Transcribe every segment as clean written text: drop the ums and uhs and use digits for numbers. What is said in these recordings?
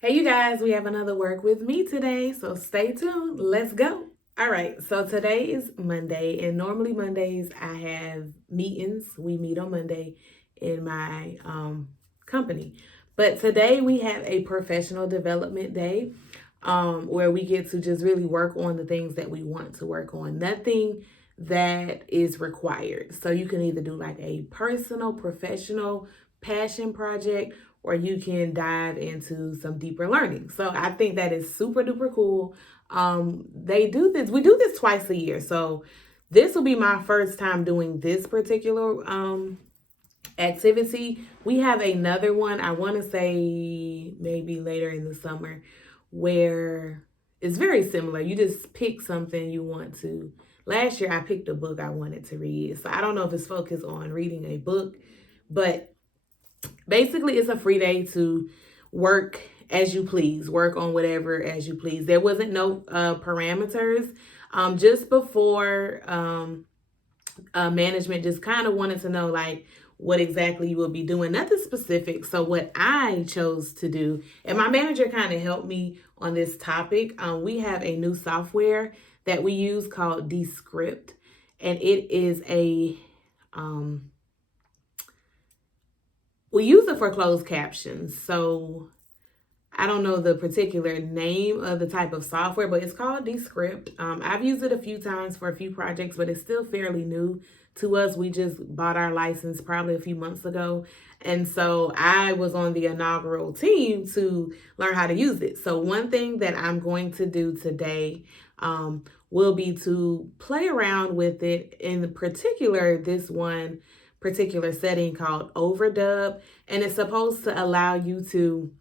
Hey, you guys, we have another work with me today, so stay tuned. Let's go. All right, so today is Monday, and normally Mondays I have meetings. We meet on Monday in my company, but today we have a professional development day where we get to just really work on the things that we want to work on. Nothing that is required. So you can either do like a personal, professional, passion project, or you can dive into some deeper learning. So I think that is super duper cool. They do this, we do this twice a year. So this will be my first time doing this particular activity. We have another one, I want to say maybe later in the summer, where it's very similar. You just pick something you want to. Last year I picked a book I wanted to read. So I don't know if it's focused on reading a book, but basically it's a free day to work as you please, work on whatever as you please. There wasn't no parameters. Just before management just kind of wanted to know like what exactly you will be doing, nothing specific. So what I chose to do, and my manager kind of helped me on this topic. We have a new software that we use called Descript, and it is a we use it for closed captions. So I don't know the particular name of the type of software, but it's called Descript. I've used it a few times for a few projects, but it's still fairly new to us. We just bought our license probably a few months ago. And so I was on the inaugural team to learn how to use it. So one thing that I'm going to do today will be to play around with it, in particular, this one particular setting called Overdub. And it's supposed to allow you to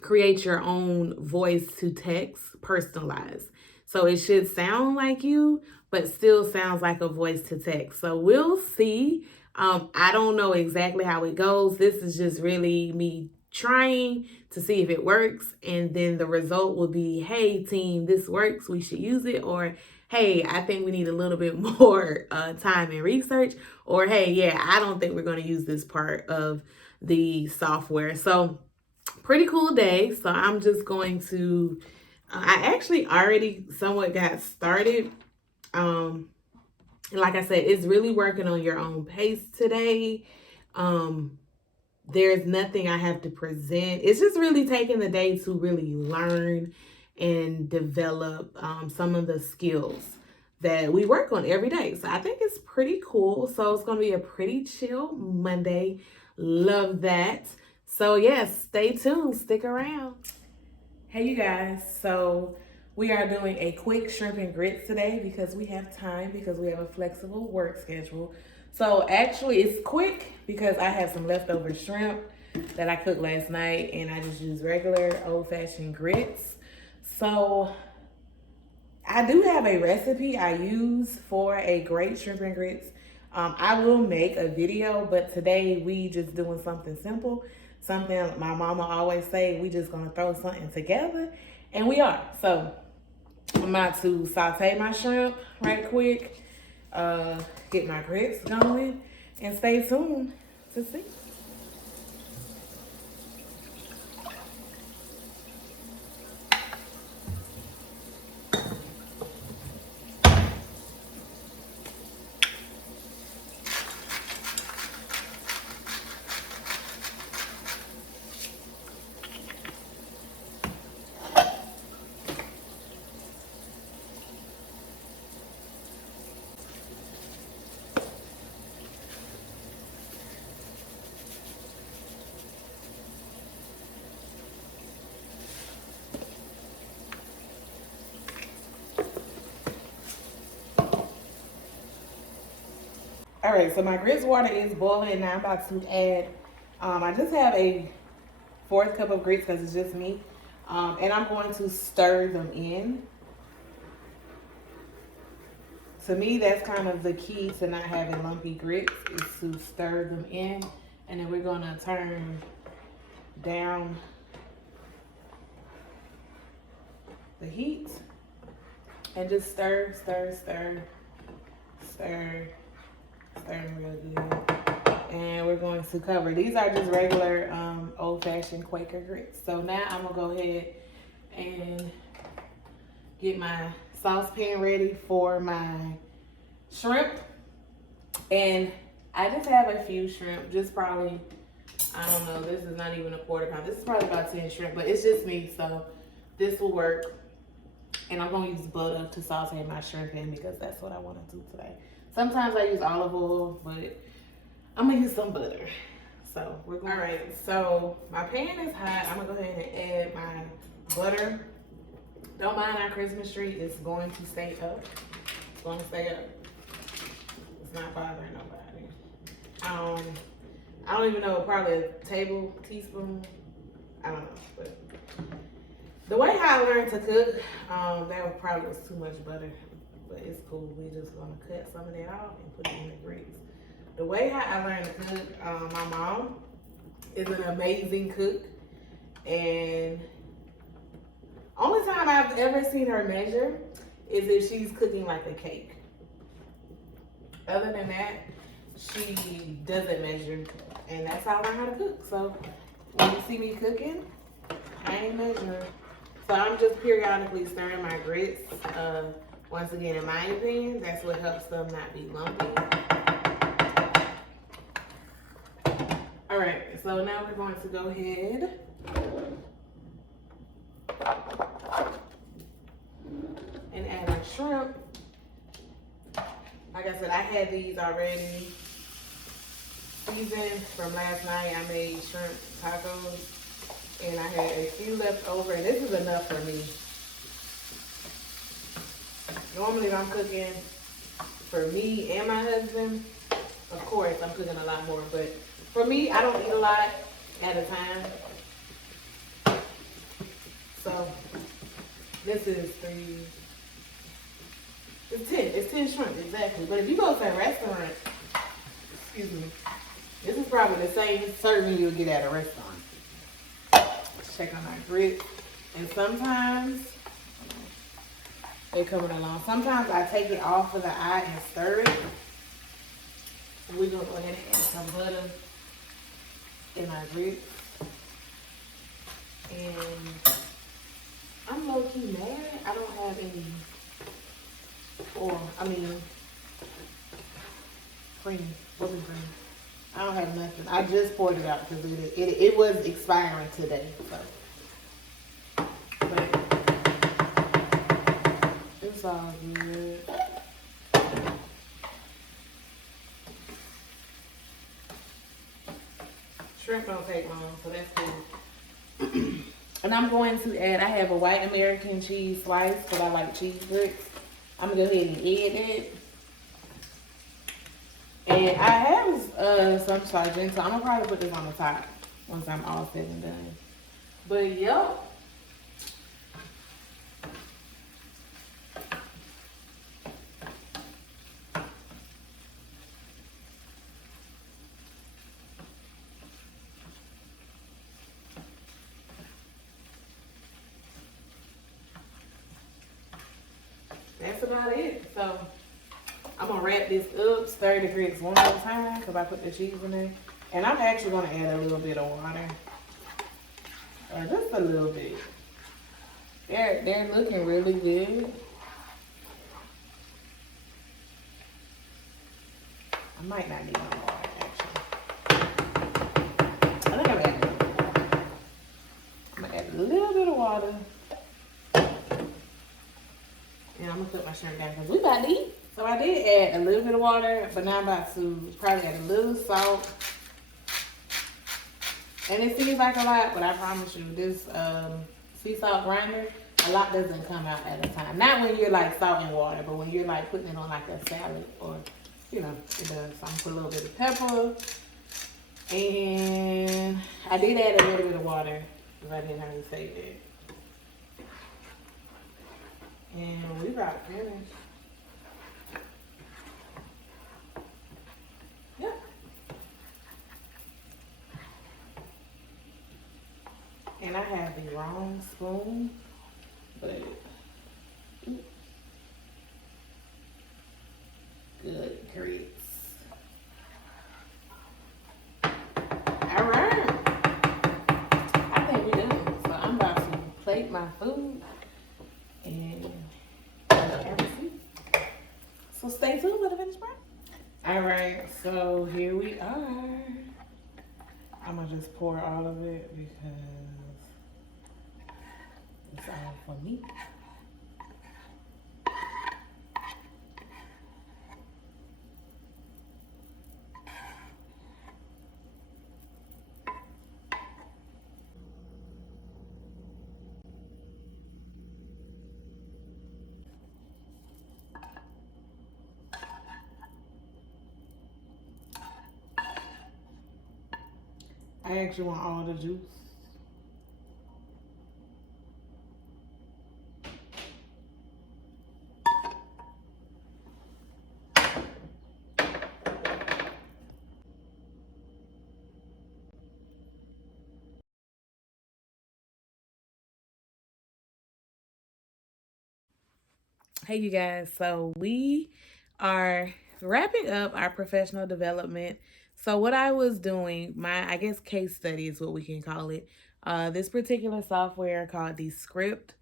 create your own voice to text personalized. So it should sound like you, but still sounds like a voice to text. So we'll see. I don't know exactly how it goes. This is just really me trying to see if it works. And then the result will be, hey, team, this works. We should use it. Or, hey, I think we need a little bit more time and research. Or, hey, yeah, I don't think we're going to use this part of the software. So pretty cool day. So I'm just going to, I actually already somewhat got started. Like I said, it's really working on your own pace today. There's nothing I have to present. It's just really taking the day to really learn and develop some of the skills that we work on every day. So I think it's pretty cool. So it's going to be a pretty chill Monday. Love that. So yes, stay tuned, stick around. Hey you guys, so we are doing a quick shrimp and grits today because we have time, because we have a flexible work schedule. So actually it's quick because I have some leftover shrimp that I cooked last night, and I just use regular old-fashioned grits. So I do have a recipe I use for a great shrimp and grits. I will make a video, but today we just doing something simple. Something my mama always say, we just gonna throw something together, and we are. So I'm about to saute my shrimp right quick, get my grits going, and stay tuned to see. All right, so my grits water is boiling, and now I'm about to add, I just have a fourth cup of grits because it's just me. And I'm going to stir them in. To me, that's kind of the key to not having lumpy grits, is to stir them in. And then we're gonna turn down the heat and just stir, stir, stir, stir, stir them real good. And we're going to cover. These are just regular old-fashioned Quaker grits. So now I'm gonna go ahead and get my saucepan ready for my shrimp. And I just have a few shrimp, just probably, I don't know, this is not even a quarter pound. This is probably about 10 shrimp, but it's just me, so this will work. And I'm gonna use butter to saute my shrimp in because that's what I wanna do today. Sometimes I use olive oil, but I'm gonna use some butter. So we're going. All right, so my pan is hot. I'm gonna go ahead and add my butter. Don't mind our Christmas tree, it's going to stay up. It's going to stay up. It's not bothering nobody. I don't even know, probably a teaspoon. I don't know, but the way how I learned to cook, that probably was too much butter, but it's cool. We just gonna cut some of that off and put it in the grits. The way how I learned to cook, my mom is an amazing cook, and only time I've ever seen her measure is if she's cooking like a cake. Other than that, she doesn't measure, and that's how I learned how to cook. So when you see me cooking, I ain't measuring. So I'm just periodically stirring my grits. Once again, in my opinion, that's what helps them not be lumpy. All right, so now we're going to go ahead and add our shrimp. Like I said, I had these already seasoned from last night. I made shrimp tacos and I had a few left over, and this is enough for me. Normally if I'm cooking for me and my husband, of course I'm cooking a lot more, but for me, I don't eat a lot at a time. So this is it's 10 shrimp, exactly. But if you go to a restaurant, excuse me, this is probably the same serving you'll get at a restaurant. Check on our grits. And sometimes, they're coming along. Sometimes I take it off of the eye and stir it. And we're gonna go ahead and add some butter in our grits. And I'm low-key mad I don't have any cream, whipping cream. I don't have nothing. I just poured it out because it was expiring today. So, but it's all good. Shrimp don't take long, so that's cool. And I'm going to add, I have a white American cheese slice because I like cheese grits. I'm going to go ahead and add it. And I have some sardines, so I'm going to probably put this on the top once I'm all said and done. But, yep. That's about it. So I'm gonna wrap this up, stir the grits one more time because I put the cheese in there. And I'm actually gonna add a little bit of water. Just a little bit. They're looking really good. I might not need more water actually. I think I'm adding a little water. I'm gonna add a little bit of water. And I'm gonna put my shrimp down because we about to eat. So I did add a little bit of water, but now I'm about to probably add a little salt. And it seems like a lot, but I promise you, this sea salt grinder, a lot doesn't come out at a time. Not when you're like salting water, but when you're like putting it on like a salad or, you know, it does. So I'm gonna put a little bit of pepper. And I did add a little bit of water because I didn't have to save it. And we about finished. Yep. And I have the wrong spoon, but good grits. plate my food and have a seat. So stay tuned for the finished product. All right, so here we are. I'm gonna just pour all of it because it's all for me. I actually want all the juice. Hey you guys, so we are wrapping up our professional development. So what I was doing, I guess case study is what we can call it. This particular software called Descript.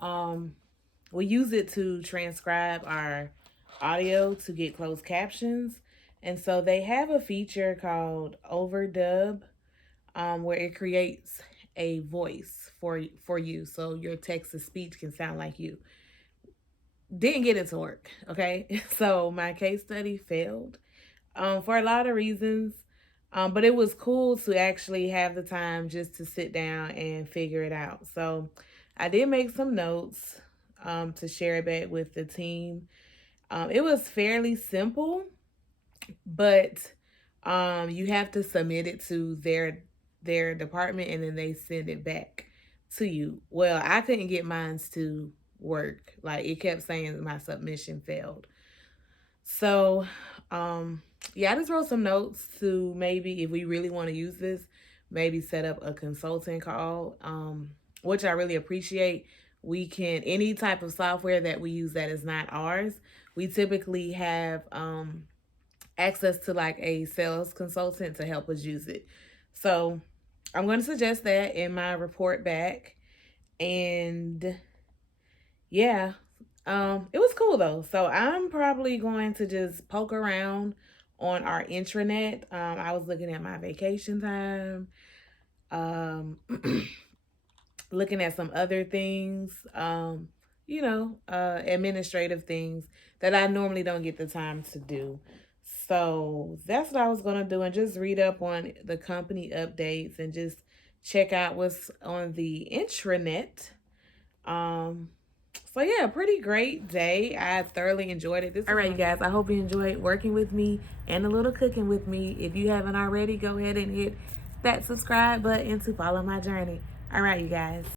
We use it to transcribe our audio to get closed captions. And so they have a feature called Overdub, where it creates a voice for you, so your text to speech can sound like you. Didn't get it to work, okay? So my case study failed for a lot of reasons, but it was cool to actually have the time just to sit down and figure it out. So I did make some notes to share it back with the team. It was fairly simple, but you have to submit it to their department and then they send it back to you. Well, I couldn't get mine to work. Like, it kept saying my submission failed. So yeah, I just wrote some notes to maybe, if we really want to use this, maybe set up a consulting call, which I really appreciate. We can, any type of software that we use that is not ours, we typically have access to like a sales consultant to help us use it. So I'm going to suggest that in my report back. And yeah, it was cool though. So I'm probably going to just poke around on our intranet. I was looking at my vacation time, looking at some other things, administrative things that I normally don't get the time to do. So that's what I was going to do, and just read up on the company updates and just check out what's on the intranet. So yeah, pretty great day. I thoroughly enjoyed it. All right, you guys, I hope you enjoyed working with me and a little cooking with me. If you haven't already, go ahead and hit that subscribe button to follow my journey. All right, you guys.